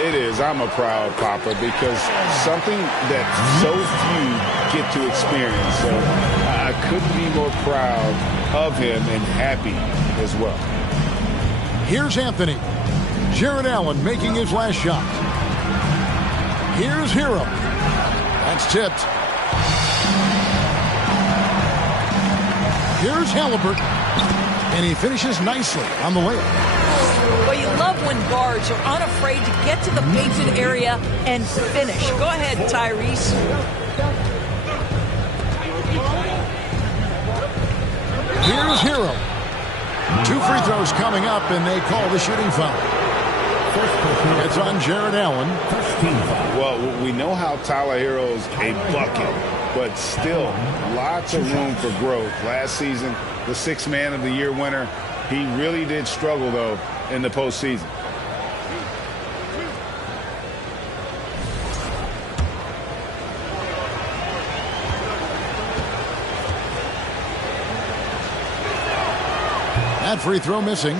It is. I'm a proud papa because something that so few get to experience. So I couldn't be more proud of him and happy as well. Here's Anthony. Jared Allen making his last shot. Here's Hero. That's tipped. Here's Halliburton. And he finishes nicely on the layup. Well, you love when guards are unafraid to get to the painted area and finish. Go ahead, Tyrese. Here's Hero. 2 free throws coming up, and they call the shooting foul. It's on Jared Allen. Well, we know how Tyler Hero's a bucket, but still lots of room for growth. Last season, the 6th Man of the Year winner. He really did struggle, though, in the postseason. That free throw missing.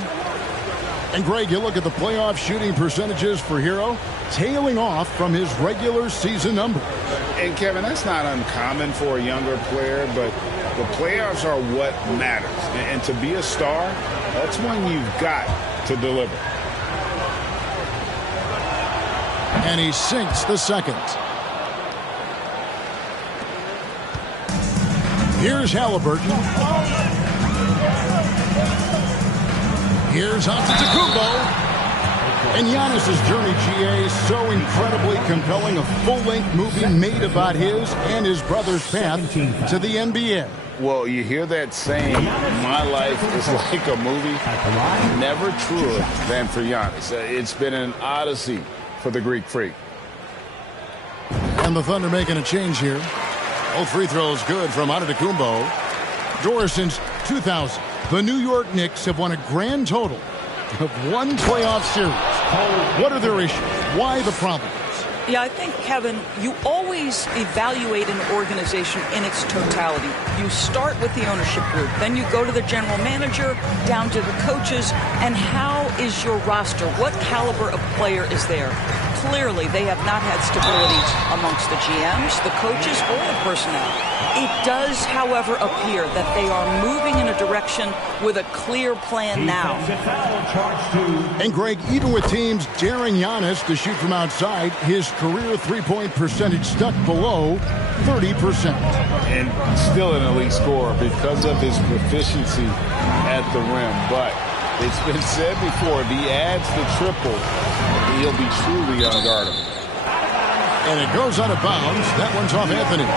And, Greg, you look at the playoff shooting percentages for Hero, tailing off from his regular season numbers. And, Kevin, that's not uncommon for a younger player, but the playoffs are what matters. And to be a star, that's when you've got to deliver. And he sinks the second. Here's Halliburton. Here's Antetokounmpo. And Giannis's journey, GA, is so incredibly compelling. A full-length movie made about his and his brother's path to the NBA. Well, you hear that saying, my life is like a movie. Never truer than for Giannis. It's been an odyssey for the Greek freak. And the Thunder making a change here. Both free throws good from Antetokounmpo. Doris, since 2000, the New York Knicks have won a grand total of 1 playoff series. What are their issues? Why the problems? Yeah, I think, Kevin, you always evaluate an organization in its totality. You start with the ownership group, then you go to the general manager, down to the coaches, and how is your roster? What caliber of player is there? Clearly, they have not had stability amongst the GMs, the coaches, or the personnel. It does, however, appear that they are moving in a direction with a clear plan now. And, Greg, even with teams daring Giannis to shoot from outside, his career three-point percentage stuck below 30%. And still an elite scorer because of his proficiency at the rim. But it's been said before, if he adds the triple, he'll be truly unguardable. And it goes out of bounds. That one's off Anthony.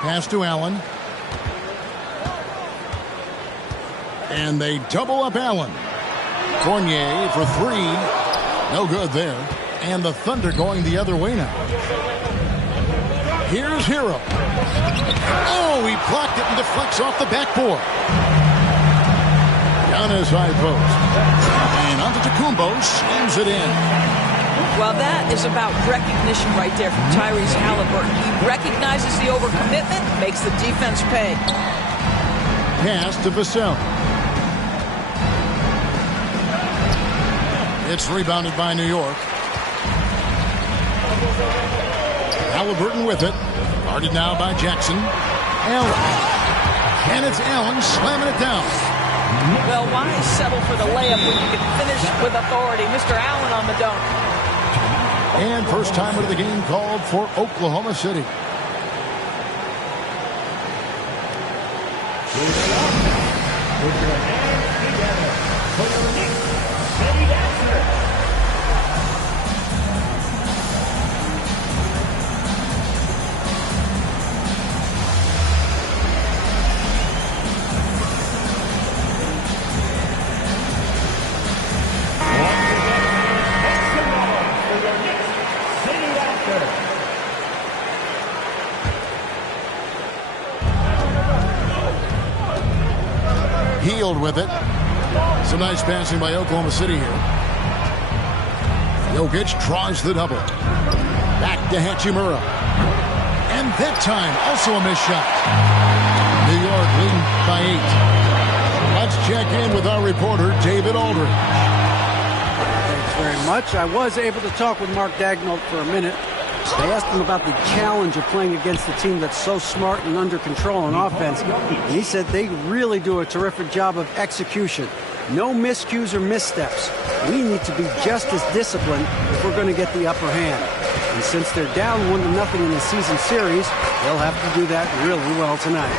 Pass to Allen. And they double up Allen. Fournier for 3. No good there. And the Thunder going the other way now. Here's Hero. Oh, he blocked it and deflects off the backboard. Giannis high post. And Antetokounmpo slams it in. Well, that is about recognition right there from Tyrese Halliburton. He recognizes the overcommitment, makes the defense pay. Pass to Vassell. It's rebounded by New York. Halliburton with it. Guarded now by Jackson. Allen. And it's Allen slamming it down. Well, why settle for the layup when you can finish with authority? Mr. Allen on the dunk. And first timer of the game called for Oklahoma City. Put your hands together for the Knicks City Dancer. Healed with it. Some nice passing by Oklahoma City here. Jokic draws the double. Back to Hachimura. And that time, also a missed shot. New York leading by 8. Let's check in with our reporter, David Aldridge. Thanks very much. I was able to talk with Mark Dagnall for a minute. They asked him about the challenge of playing against a team that's so smart and under control on offense. And he said they really do a terrific job of execution. No miscues or missteps. We need to be just as disciplined if we're going to get the upper hand. And since they're down 1-0 in the season series, they'll have to do that really well tonight.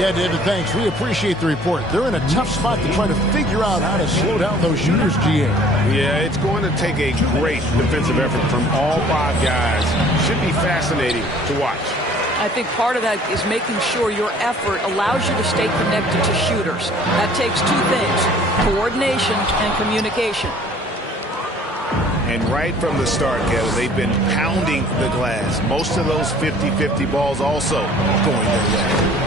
Yeah, David, thanks. We appreciate the report. They're in a tough spot to try to figure out how to slow down those shooters, GA. Yeah, it's going to take a great defensive effort from all 5 guys. Should be fascinating to watch. I think part of that is making sure your effort allows you to stay connected to shooters. That takes 2 things, coordination and communication. And right from the start, Kevin, they've been pounding the glass. Most of those 50-50 balls also going their way.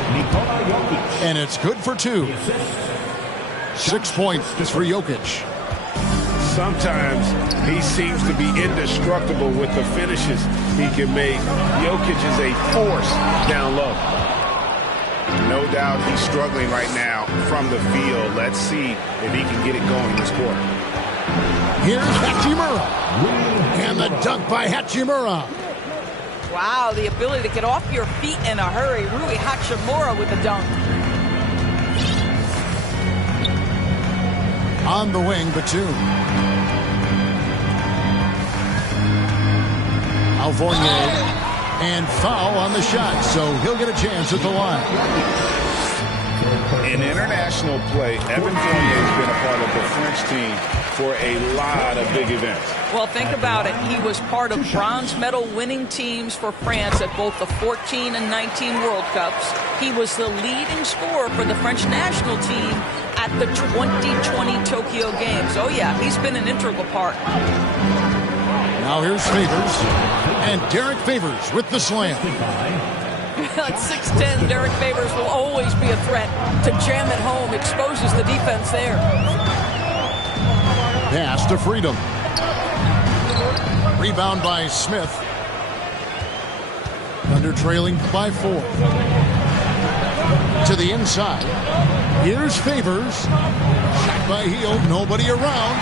And it's good for 2. 6 points for Jokic. Sometimes he seems to be indestructible with the finishes he can make. Jokic is a force down low. No doubt he's struggling right now from the field. Let's see if he can get it going this quarter. Here's Hachimura. And the dunk by Hachimura. Wow, the ability to get off your feet in a hurry. Rui Hachimura with the dunk. On the wing, Batum. Fournier, and foul on the shot, so he'll get a chance at the line. In international play, Evan Fournier has been a part of the French team for a lot of big events. Well, think about it. He was part of bronze medal winning teams for France at both the 14 and 19 World Cups. He was the leading scorer for the French national team at the 2020 Tokyo Games. Oh, yeah, he's been an integral part. Now here's Favors, and Derek Favors with the slam. At 6'10", Derek Favors will always be a threat to jam it home, exposes the defense there. Pass to Freedom. Rebound by Smith. Thunder trailing by 4. To the inside. Here's Favors. Shot by Heel, nobody around.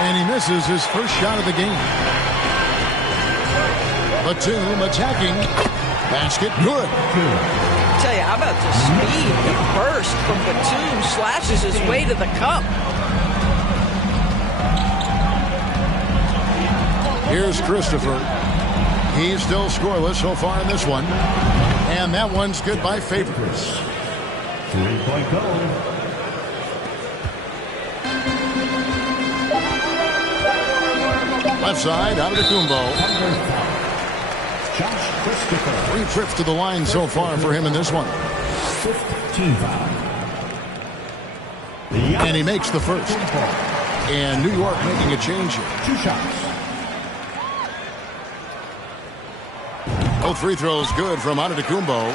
And he misses his first shot of the game. Batum attacking. Basket good. I tell you, how about the speed, the burst from Batum slashes his way to the cup. Here's Christopher. He's still scoreless so far in this one. And that one's good by Favors. 3-point goal. Left side, out of the Kumbo. 3 trips to the line so far for him in this one. 15 foul. And he makes the first. And New York making a change here. 2 shots. Both free throws good from Antetokounmpo.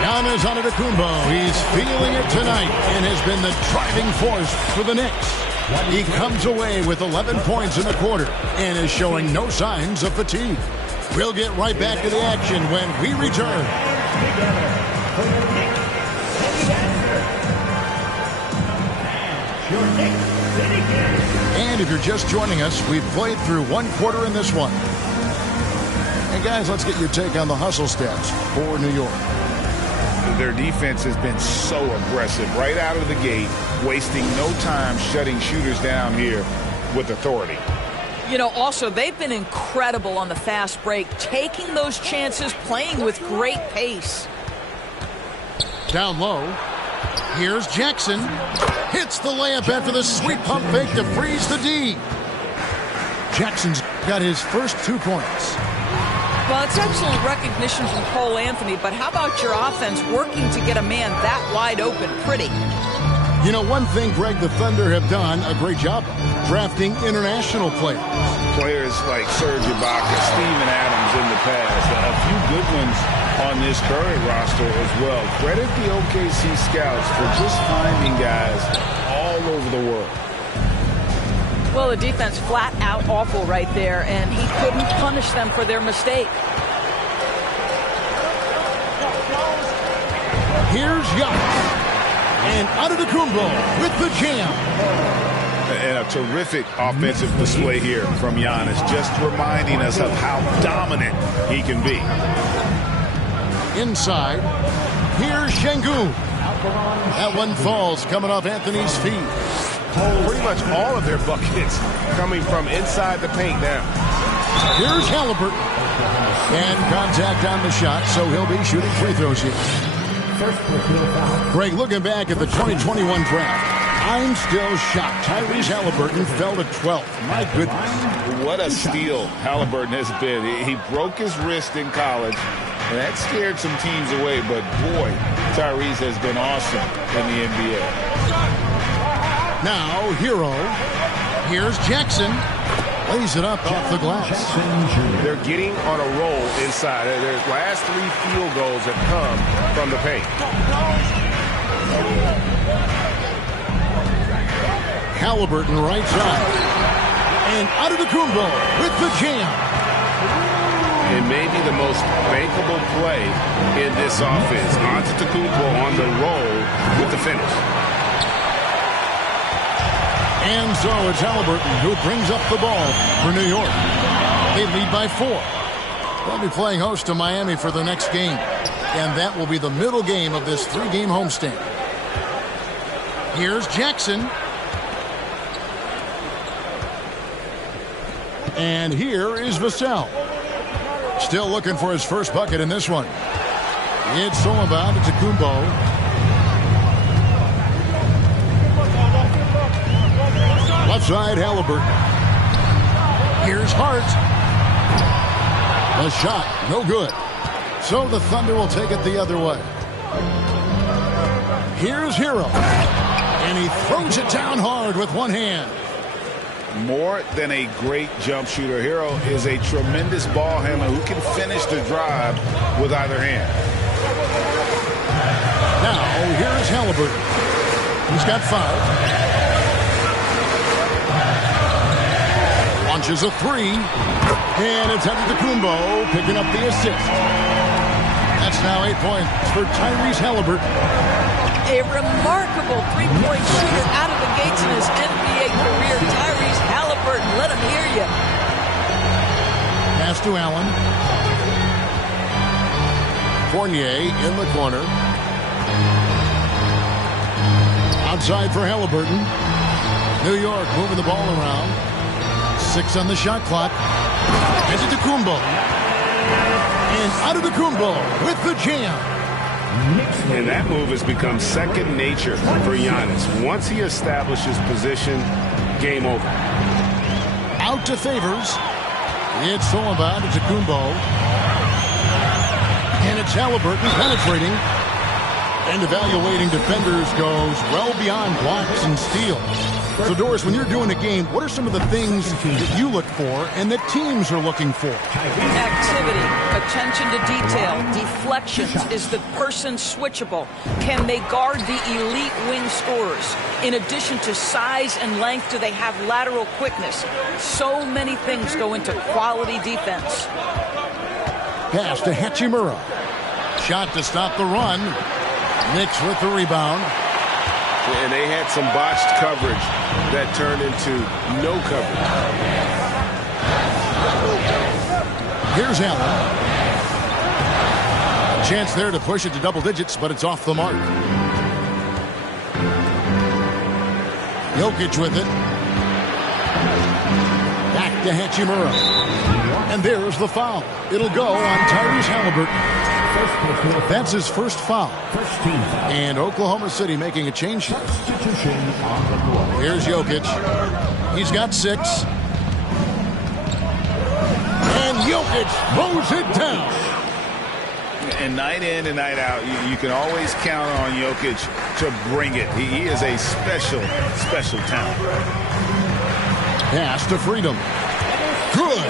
Giannis Antetokounmpo, he's feeling it tonight and has been the driving force for the Knicks. He comes away with 11 points in the quarter and is showing no signs of fatigue. We'll get right back to the action when we return. And if you're just joining us, we've played through 1 quarter in this one. And guys, let's get your take on the hustle stats for New York. Their defense has been so aggressive right out of the gate, wasting no time shutting shooters down here with authority. You know, also, they've been incredible on the fast break, taking those chances, playing with great pace. Down low. Here's Jackson. Hits the layup after the sweet pump fake to freeze the D. Jackson's got his first 2 points. Well, it's excellent recognition from Cole Anthony, but how about your offense working to get a man that wide open pretty? You know, one thing, Greg, the Thunder have done a great job of drafting international players. Players like Serge Ibaka, Steven Adams in the past, a few good ones on this current roster as well. Credit the OKC scouts for just finding guys all over the world. Well, the defense flat out awful right there, and he couldn't punish them for their mistake. Here's Giannis. And Antetokounmpo with the jam. And a terrific offensive display here from Giannis, just reminding us of how dominant he can be. Inside, here's Şengün. That one falls coming off Anthony's feet. Pretty much all of their buckets coming from inside the paint now. Here's Halliburton. And contact on the shot, so he'll be shooting free throws here. Greg, looking back at the 2021 draft, I'm still shocked. Tyrese Halliburton fell to 12th. My goodness. What a steal Halliburton has been. He broke his wrist in college, and that scared some teams away. But, boy, Tyrese has been awesome in the NBA. Now, Hero. Here's Jackson. Lays it up off the glass. They're getting on a roll inside. Their last 3 field goals have come from the paint. Halliburton right side. And Antetokounmpo with the jam. And maybe the most bankable play in this offense. Antetokounmpo on the roll with the finish. And so it's Halliburton who brings up the ball for New York. They lead by 4. They'll be playing host to Miami for their next game. And that will be the middle game of this 3-game homestand. Here's Jackson. And here is Vassell. Still looking for his first bucket in this one. It's all about Antetokounmpo. Left side, Halliburton. Here's Hart. A shot, no good. So the Thunder will take it the other way. Here's Hero. And he throws it down hard with one hand. More than a great jump shooter, Hero is a tremendous ball handler who can finish the drive with either hand. Now, here's Halliburton. He's got 5. Launches a 3. And it's Antetokounmpo picking up the assist. That's now 8 points for Tyrese Halliburton. A remarkable three-point shooter out of the gates in his NBA career. Tyrese Halliburton, let him hear you. Pass to Allen. Fournier in the corner. Outside for Halliburton. New York moving the ball around. 6 on the shot clock. Antetokounmpo. And Antetokounmpo with the jam. And that move has become second nature for Giannis. Once he establishes position, game over. Out to Favors. It's all about Antetokounmpo. And it's Halliburton penetrating. And evaluating defenders goes well beyond blocks and steals. So, Doris, when you're doing a game, what are some of the things that you look for and that teams are looking for? Activity, attention to detail, deflections. Is the person switchable? Can they guard the elite wing scorers? In addition to size and length, do they have lateral quickness? So many things go into quality defense. Pass to Hachimura. Shot to stop the run. Knicks with the rebound. And they had some botched coverage that turned into no coverage. Here's Allen. A chance there to push it to double digits, but it's off the mark. Jokic with it. Back to Hachimura. And there's the foul. It'll go on Tyrese Halliburton. That's his first foul. And Oklahoma City making a change here. Here's Jokic. He's got 6. And Jokic throws it down. And night in and night out, you can always count on Jokic to bring it. He is a special, special talent. Pass to Freedom. Good.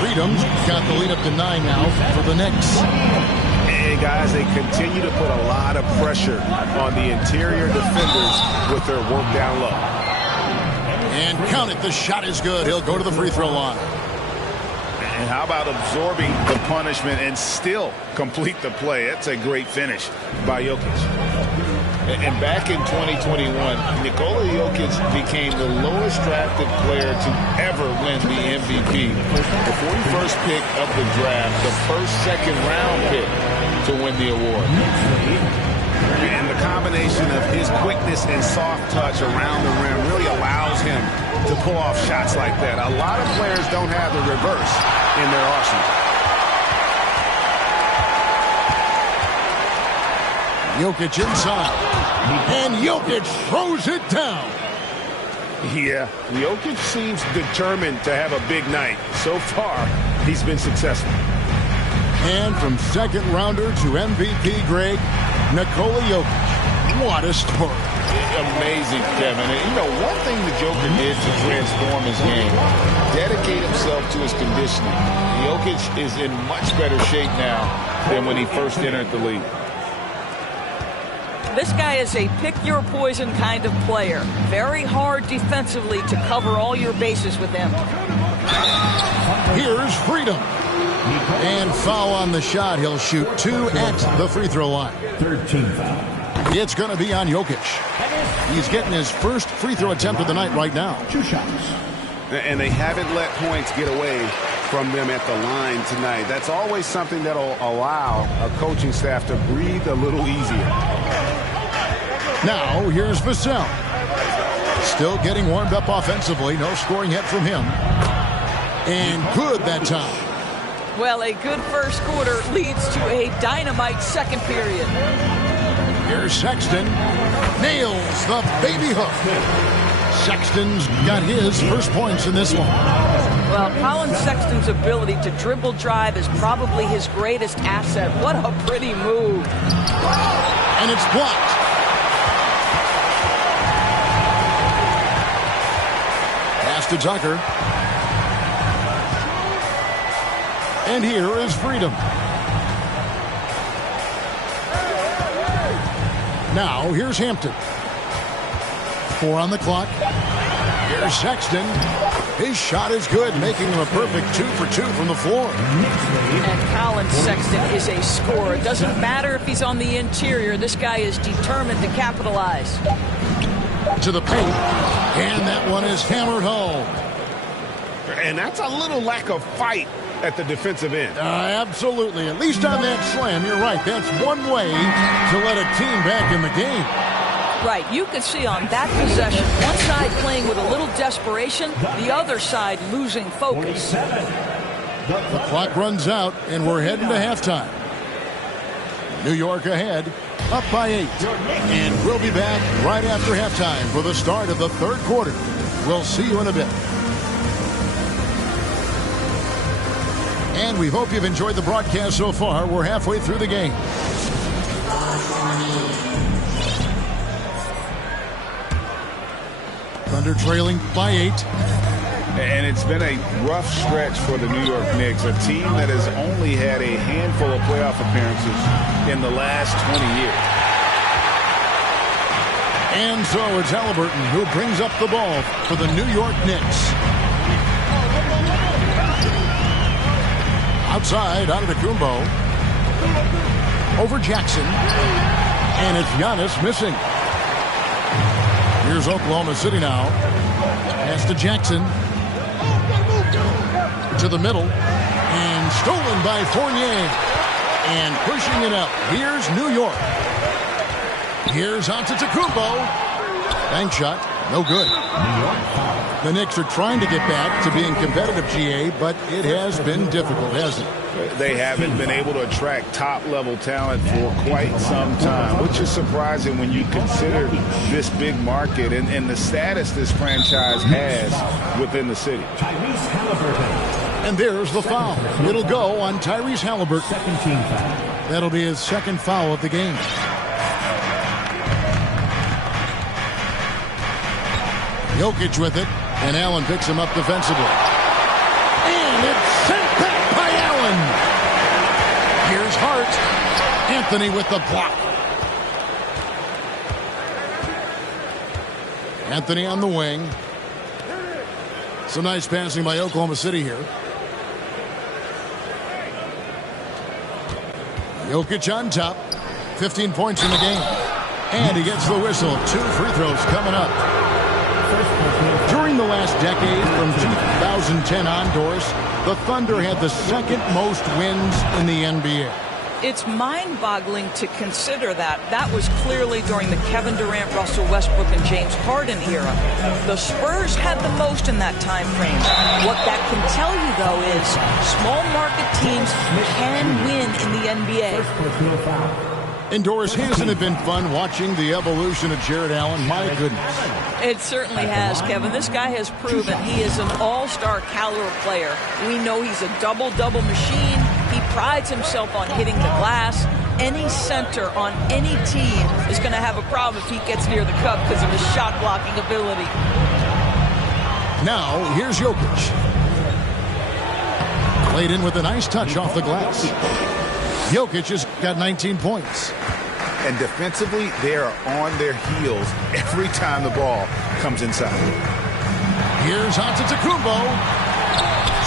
Freedom's got the lead up to 9 now for the Knicks. And guys, they continue to put a lot of pressure on the interior defenders with their work down low. And count it, the shot is good. He'll go to the free throw line. And how about absorbing the punishment and still complete the play? That's a great finish by Jokic. And back in 2021, Nikola Jokic became the lowest drafted player to ever win the MVP. The 41st pick of the draft, the first second-round pick to win the award. And the combination of his quickness and soft touch around the rim really allows him to pull off shots like that. A lot of players don't have the reverse in their arsenal. Jokic inside. And Jokic throws it down. Yeah, Jokic seems determined to have a big night. So far, he's been successful. And from second rounder to MVP grade, Nikola Jokic. What a story. Amazing, Kevin. And, you know, one thing the Joker did to transform his game, dedicate himself to his conditioning. Jokic is in much better shape now than when he first entered the league. This guy is a pick-your-poison kind of player. Very hard defensively to cover all your bases with him. Here's Freedom. And foul on the shot. He'll shoot 2 at the free throw line. 13 foul. It's going to be on Jokic. He's getting his first free throw attempt of the night right now. 2 shots. And they haven't let points get away from them at the line tonight. That's always something that'll allow a coaching staff to breathe a little easier. Now, here's Vassell. Still getting warmed up offensively. No scoring yet from him. And good that time. Well, a good first quarter leads to a dynamite second period. Here's Sexton. Nails the baby hook. Sexton's got his first points in this one. Well, Colin Sexton's ability to dribble drive is probably his greatest asset. What a pretty move. And it's blocked. Pass to Tucker. And here is Freedom. Now, here's Hampton. 4 on the clock. Here's Sexton. His shot is good, making him a perfect 2 for 2 from the floor. And Colin Sexton is a scorer. It doesn't matter if he's on the interior. This guy is determined to capitalize. To the paint. And that one is hammered home. And that's a little lack of fight at the defensive end. Absolutely. At least on that slam, you're right. That's one way to let a team back in the game. Right. You could see on that possession, one side playing with a little desperation, the other side losing focus. The clock runs out, and we're heading to halftime. New York ahead, up by 8. And we'll be back right after halftime for the start of the third quarter. We'll see you in a bit. And we hope you've enjoyed the broadcast so far. We're halfway through the game. Thunder trailing by 8. And it's been a rough stretch for the New York Knicks, a team that has only had a handful of playoff appearances in the last 20 years. And so it's Halliburton who brings up the ball for the New York Knicks. Outside, Antetokounmpo. Over Jackson. And it's Giannis missing. Here's Oklahoma City now. Pass to Jackson. To the middle. And stolen by Fournier. And pushing it up. Here's New York. Here's Antetokounmpo. Bank shot. No good. The Knicks are trying to get back to being competitive, GA, but it has been difficult, hasn't it? They haven't been able to attract top-level talent for quite some time, which is surprising when you consider this big market and the status this franchise has within the city. And there's the foul. It'll go on Tyrese Halliburton. Second team foul. That'll be his second foul of the game. Jokic with it, and Allen picks him up defensively. And it's sent back by Allen. Here's Hart. Anthony with the block. Anthony on the wing. Some nice passing by Oklahoma City here. Jokic on top. 15 points in the game. And he gets the whistle. 2 free throws coming up. During the last decade, from 2010 on, Doris, the Thunder had the second most wins in the NBA. It's mind-boggling to consider that. That was clearly during the Kevin Durant, Russell Westbrook, and James Harden era. The Spurs had the most in that time frame. What that can tell you, though, is small market teams can win in the NBA. And Doris, hasn't it been fun watching the evolution of Jared Allen? My goodness. It certainly has, Kevin. This guy has proven he is an all-star caliber player. We know he's a double-double machine. He prides himself on hitting the glass. Any center on any team is going to have a problem if he gets near the cup because of his shot-blocking ability. Now, here's Jokic. Played in with a nice touch off the glass. Jokic has got 19 points. And defensively, they are on their heels every time the ball comes inside. Here's Antetokounmpo.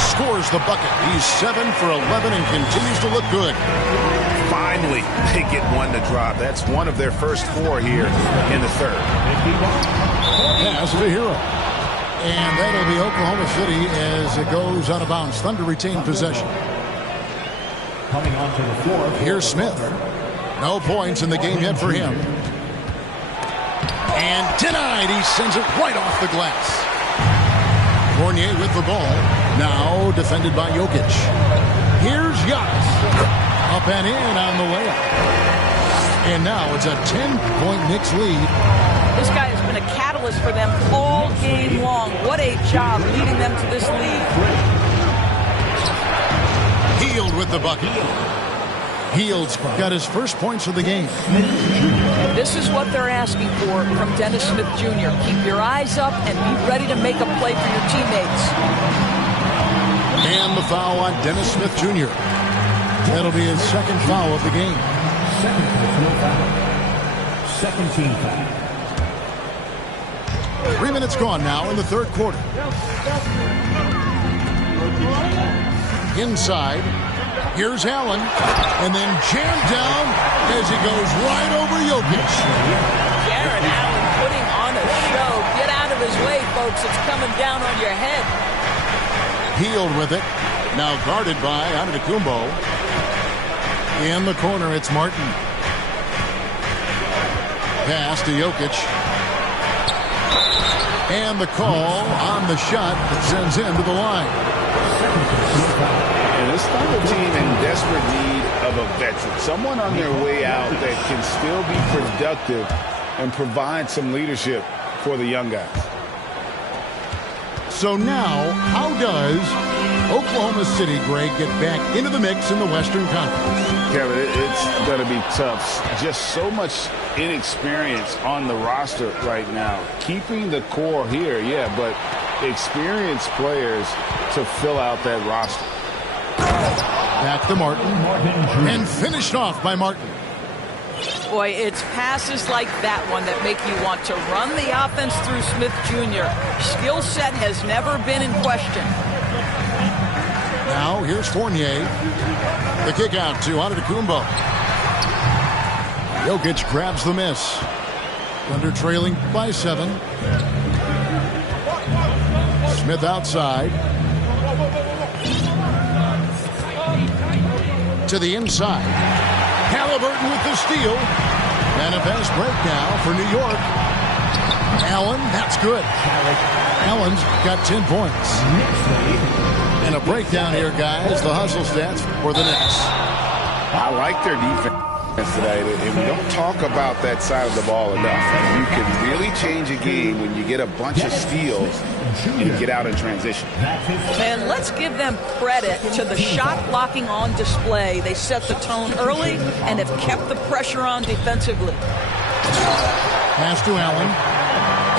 Scores the bucket. He's 7 for 11 and continues to look good. Finally, they get one to drop. That's one of their first 4 here in the third. Pass to Hero. And that'll be Oklahoma City as it goes out of bounds. Thunder retain possession. Coming onto the floor. Here's Smith. No points in the game yet for him. And denied. He sends it right off the glass. Fournier with the ball. Now defended by Jokic. Here's Giannis. Up and in on the layup. And now it's a 10-point Knicks lead. This guy has been a catalyst for them all game long. What a job leading them to this lead. Hield with the bucket. Hield's got his first points of the game. This is what they're asking for from Dennis Smith Jr. Keep your eyes up and be ready to make a play for your teammates. And the foul on Dennis Smith Jr. That'll be his second foul of the game. Second team foul. 3 minutes gone now in the third quarter. Inside. Here's Allen. And then jammed down as he goes right over Jokic. Jared Allen putting on a show. Get out of his way, folks. It's coming down on your head. Hield with it. Now guarded by Antetokounmpo. In the corner, it's Martin. Pass to Jokic. And the call on the shot that sends him to the line. And this Thunder team in desperate need of a veteran. Someone on their way out that can still be productive and provide some leadership for the young guys. So now, how does Oklahoma City, Greg, get back into the mix in the Western Conference? Kevin, it's going to be tough. Just so much inexperience on the roster right now. Keeping the core here, yeah, but experienced players to fill out that roster. Back to Martin. And finished off by Martin. Boy, it's passes like that one that make you want to run the offense through Smith Jr. Skill set has never been in question. Now, here's Fournier. The kick out to Antetokounmpo. Jokic grabs the miss. Thunder trailing by 7. Smith outside. To the inside. Halliburton with the steal. And a fast break now for New York. Allen, that's good. Allen's got 10 points. And a breakdown here, guys. The hustle stats for the Knicks. I like their defense today, and we don't talk about that side of the ball enough. You can really change a game when you get a bunch of steals and get out in transition. And let's give them credit to the shot blocking on display. They set the tone early and have kept the pressure on defensively. Pass to Allen.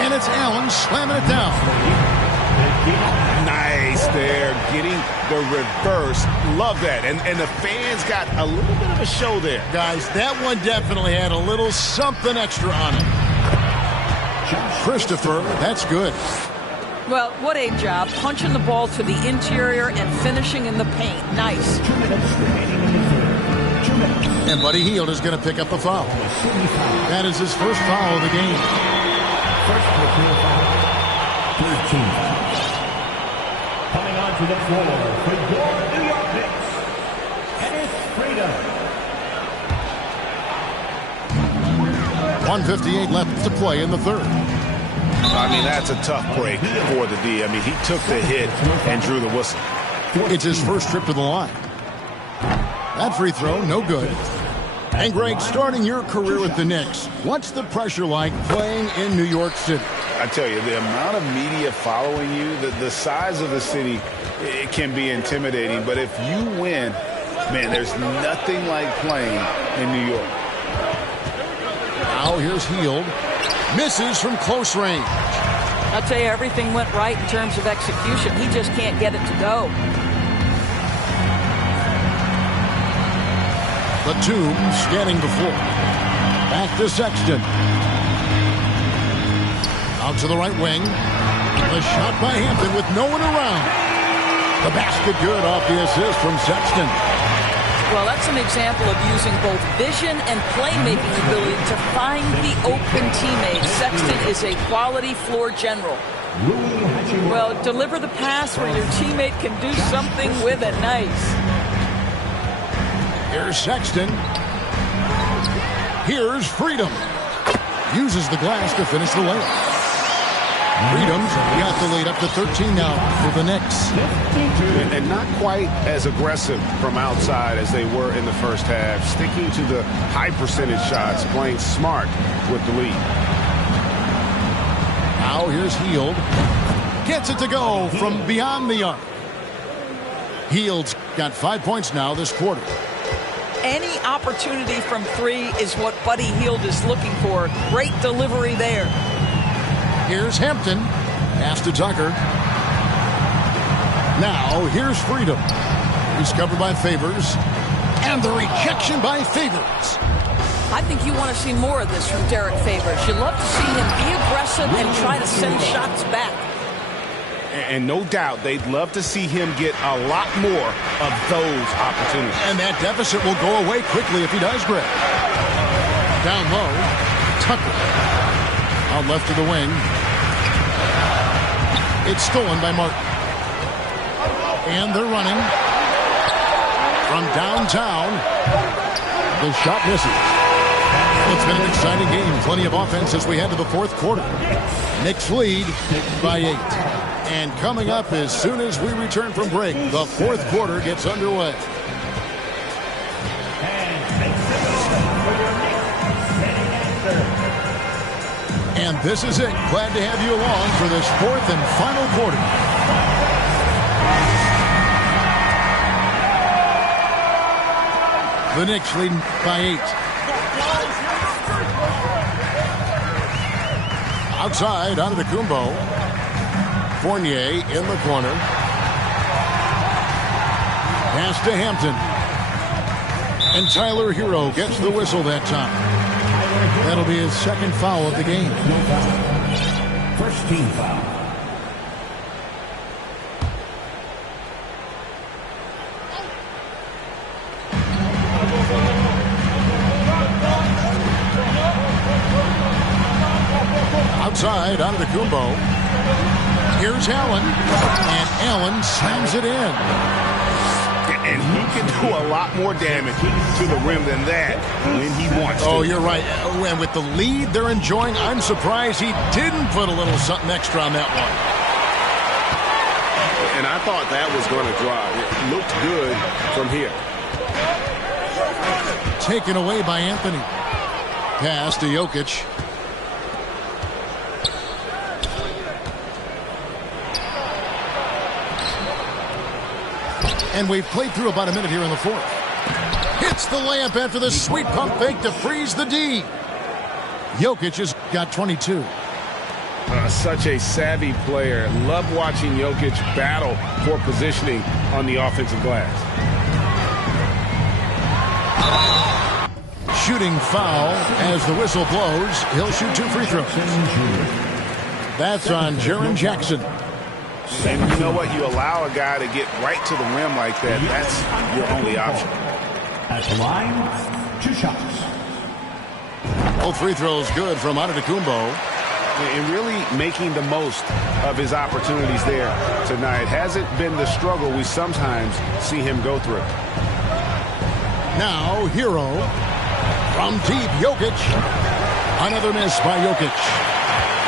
And it's Allen slamming it down. Nice there, getting the reverse. Love that. And the fans got a little bit of a show there. Guys, that one definitely had a little something extra on it. Christopher, that's good. Well, what a job. Punching the ball to the interior and finishing in the paint. Nice. 2 minutes remaining in the third. 2 minutes. And Buddy Hield is going to pick up the foul. That is his first foul of the game. First personal foul. 13 fouls. Coming onto the floor for your New York Knicks, Dennis Freedom. 1:58 left to play in the third. I mean, that's a tough break for the D. I mean, he took the hit and drew the whistle. It's his first trip to the line. That free throw, no good. And Greg, starting your career with the Knicks, what's the pressure like playing in New York City? I tell you, the amount of media following you, the size of the city, it can be intimidating. But if you win, man, there's nothing like playing in New York. Now here's Hield. Misses from close range. I'll tell you, everything went right in terms of execution. He just can't get it to go. Batum scanning the floor. Back to Sexton. Out to the right wing. The shot by Hampton with no one around. The basket good off the assist from Sexton. Well, that's an example of using both vision and playmaking ability to find the open teammate. Sexton is a quality floor general. Well, deliver the pass where your teammate can do something with it. Nice. Here's Sexton. Here's Freedom. Uses the glass to finish the layup. Freedom's got the lead up to 13 now for the Knicks. And not quite as aggressive from outside as they were in the first half. Sticking to the high percentage shots, playing smart with the lead. Now here's Hield. Gets it to go from beyond the arc. Hield's got 5 points now this quarter. Any opportunity from three is what Buddy Hield is looking for. Great delivery there. Here's Hampton. Pass to Tucker. Now here's Freedom. He's covered by Favors. And the rejection by Favors. I think you want to see more of this from Derek Favors. You love to see him be aggressive and try to send shots back. And no doubt they'd love to see him get a lot more of those opportunities. And that deficit will go away quickly if he does, Greg. Down low, Tucker. Out left to the wing. It's stolen by Martin. And they're running. From downtown, the shot misses. It's been an exciting game. Plenty of offense as we head to the fourth quarter. Knicks lead by 8. And coming up as soon as we return from break, the fourth quarter gets underway. And this is it. Glad to have you along for this fourth and final quarter. The Knicks leading by 8. Outside, Antetokounmpo. Fournier in the corner. Pass to Hampton. And Tyler Hero gets the whistle that time. That'll be his second foul of the game. First team foul. Outside, Antetokounmpo. Here's Allen, and Allen slams it in. And he can do a lot more damage to the rim than that when he wants to. Oh, you're right. And with the lead they're enjoying, I'm surprised he didn't put a little something extra on that one. And I thought that was going to drive. It looked good from here. Taken away by Anthony. Pass to Jokic. And we've played through about a minute here in the fourth. Hits the layup after the sweet pump fake to freeze the D. Jokic has got 22. Such a savvy player. Love watching Jokic battle for positioning on the offensive glass. Shooting foul as the whistle blows. He'll shoot 2 free throws. That's on Jaren Jackson. And you know what? You allow a guy to get right to the rim like that, that's your only option. At the line, 2 shots. Both free throws good from Antetokounmpo. And really making the most of his opportunities there tonight. Hasn't been the struggle we sometimes see him go through. Now, Hero from deep, Jokic. Another miss by Jokic.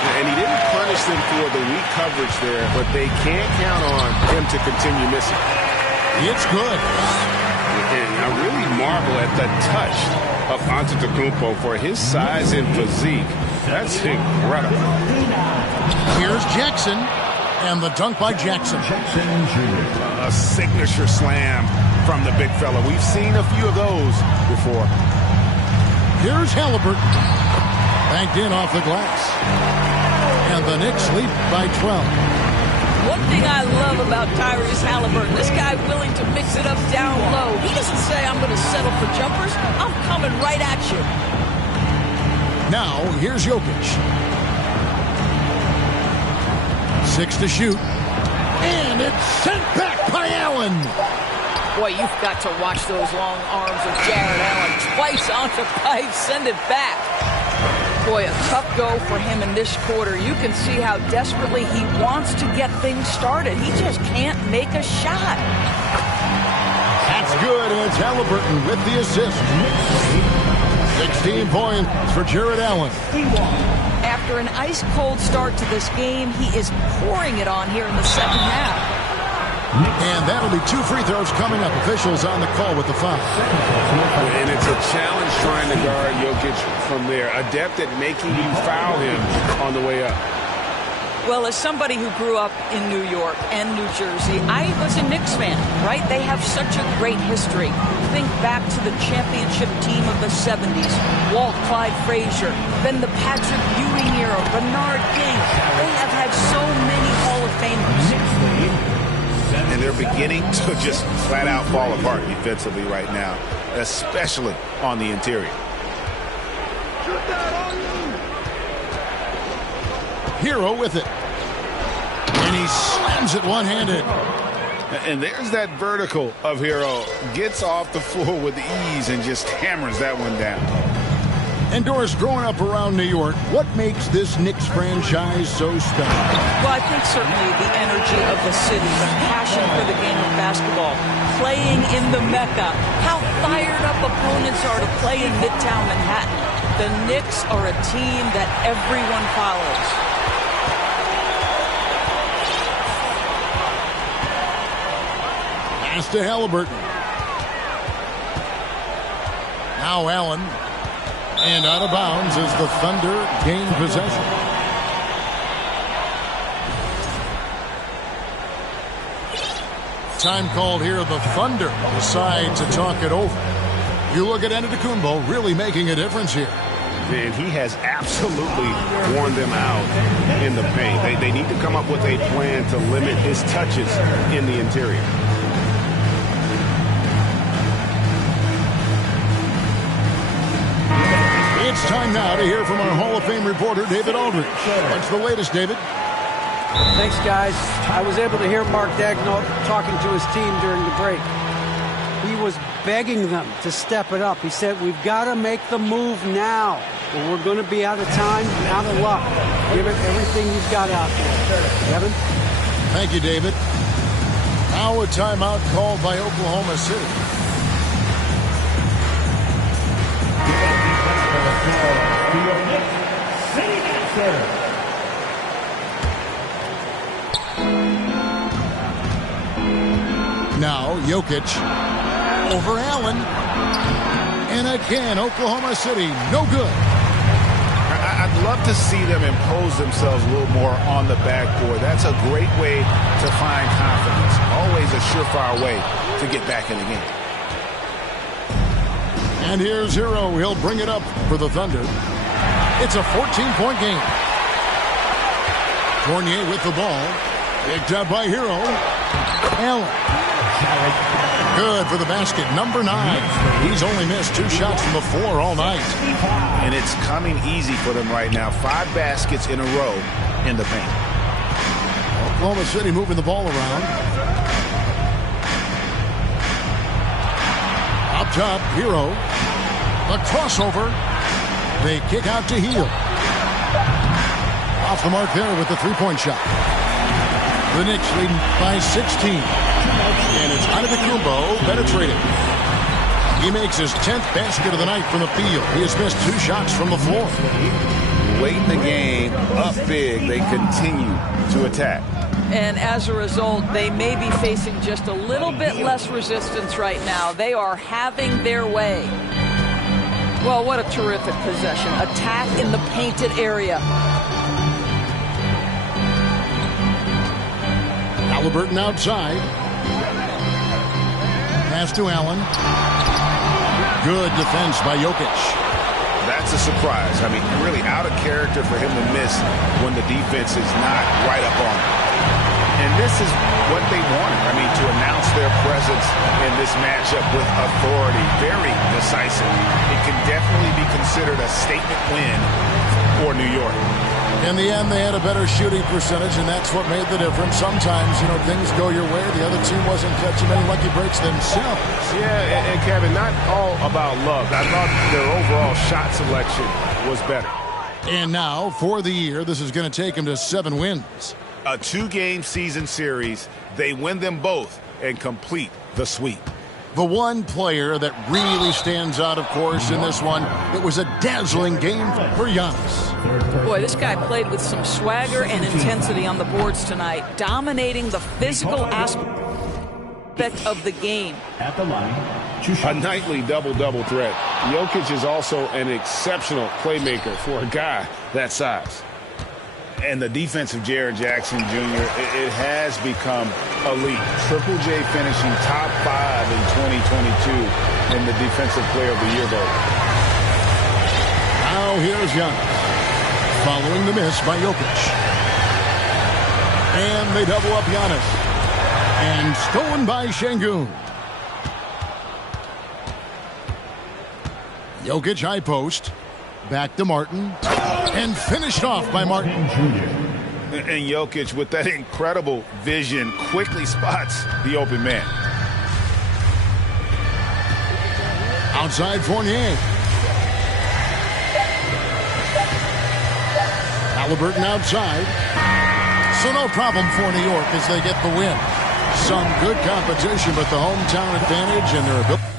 And he didn't punish them for the weak coverage there, but they can't count on him to continue missing. It's good. And I really marvel at the touch of Antetokounmpo for his size and physique. That's incredible. Here's Jackson, and the dunk by Jackson. A signature slam from the big fella. We've seen a few of those before. Here's Halliburton. Banked in off the glass. And the Knicks lead by 12. One thing I love about Tyrese Halliburton, this guy willing to mix it up down low. He doesn't say, I'm going to settle for jumpers. I'm coming right at you. Now, here's Jokic. 6 to shoot. And it's sent back by Allen. Boy, you've got to watch those long arms of Jared Allen. Twice on the pipe, send it back. Boy, a tough go for him in this quarter. You can see how desperately he wants to get things started. He just can't make a shot. That's good, and it's Halliburton with the assist. 16 points for Jared Allen. After an ice-cold start to this game, he is pouring it on here in the second half. And that'll be 2 free throws coming up. Officials on the call with the foul. And it's a challenge trying to guard Jokic from there. Adept at making you foul him on the way up. Well, as somebody who grew up in New York and New Jersey, I was a Knicks fan, right? They have such a great history. Think back to the championship team of the 70s. Walt Clyde Frazier, then the Patrick Ewing era, Bernard King. They have had so many Hall of Famers. And they're beginning to just flat out fall apart defensively right now, especially on the interior. Hero with it. And he slams it one-handed. And there's that vertical of Hero. Gets off the floor with ease and just hammers that one down. And Doris, growing up around New York, what makes this Knicks franchise so special? Well, I think certainly the energy of the city, the passion for the game of basketball, playing in the Mecca, how fired up opponents are to play in Midtown Manhattan. The Knicks are a team that everyone follows. Pass to Halliburton. Now Allen. And out of bounds as the Thunder gain possession. Time called here. The Thunder decide to talk it over. You look at Antetokounmpo really making a difference here. And he has absolutely worn them out in the paint. They need to come up with a plan to limit his touches in the interior. It's time now to hear from our Hall of Fame reporter, David Aldridge. What's the latest, David? Thanks, guys. I was able to hear Mark Daigneault talking to his team during the break. He was begging them to step it up. He said, we've got to make the move now, or we're going to be out of time, out of luck. Give it everything you've got out there. Kevin? Thank you, David. Now a timeout called by Oklahoma City. Now Jokic over Allen. And again, Oklahoma City, no good. I'd love to see them impose themselves a little more on the backboard. That's a great way to find confidence. Always a surefire way to get back in the game. And here's Hero. He'll bring it up for the Thunder. It's a 14-point game. Fournier with the ball. Picked up by Hero. Allen. Good for the basket. Number 9. He's only missed 2 shots from the floor all night. And it's coming easy for them right now. 5 baskets in a row in the paint. Oklahoma City moving the ball around. Up top, Hero. The crossover. They kick out to Heel. Off the mark there with the three-point shot. The Knicks leading by 16. And it's Antetokounmpo penetrating. He makes his 10th basket of the night from the field. He has missed 2 shots from the floor. Late in the game, up big, they continue to attack. And as a result, they may be facing just a little bit less resistance right now. They are having their way. Well, what a terrific possession. Attack in the painted area. Halliburton outside. Pass to Allen. Good defense by Jokic. That's a surprise. I mean, really out of character for him to miss when the defense is not right up on him. And this is what they wanted. I mean, to announce their presence in this matchup with authority. Very decisive. It can definitely be considered a statement win for New York. In the end, they had a better shooting percentage, and that's what made the difference. Sometimes, things go your way. The other team wasn't catching many lucky breaks themselves. Yeah, and Kevin, not all about luck. I thought their overall shot selection was better. And now, for the year, this is going to take them to 7 wins. A 2-game season series. They win them both and complete the sweep. The one player that really stands out, of course, in this one, it was a dazzling game for Giannis. Boy, this guy played with some swagger and intensity on the boards tonight, dominating the physical aspect of the game. At the line, A nightly double-double threat. Jokic is also an exceptional playmaker for a guy that size. And the defense of Jaren Jackson Jr., it has become elite. Triple J finishing top 5 in 2022 in the Defensive Player of the Year vote. Now here's Giannis, following the miss by Jokic. And they double up Giannis. And stolen by Şengün. Jokic high post. Back to Martin. And finished off by Martin. And Jokic, with that incredible vision, quickly spots the open man. Outside Fournier. Halliburton outside. So no problem for New York as they get the win. Some good competition, but the hometown advantage and their ability.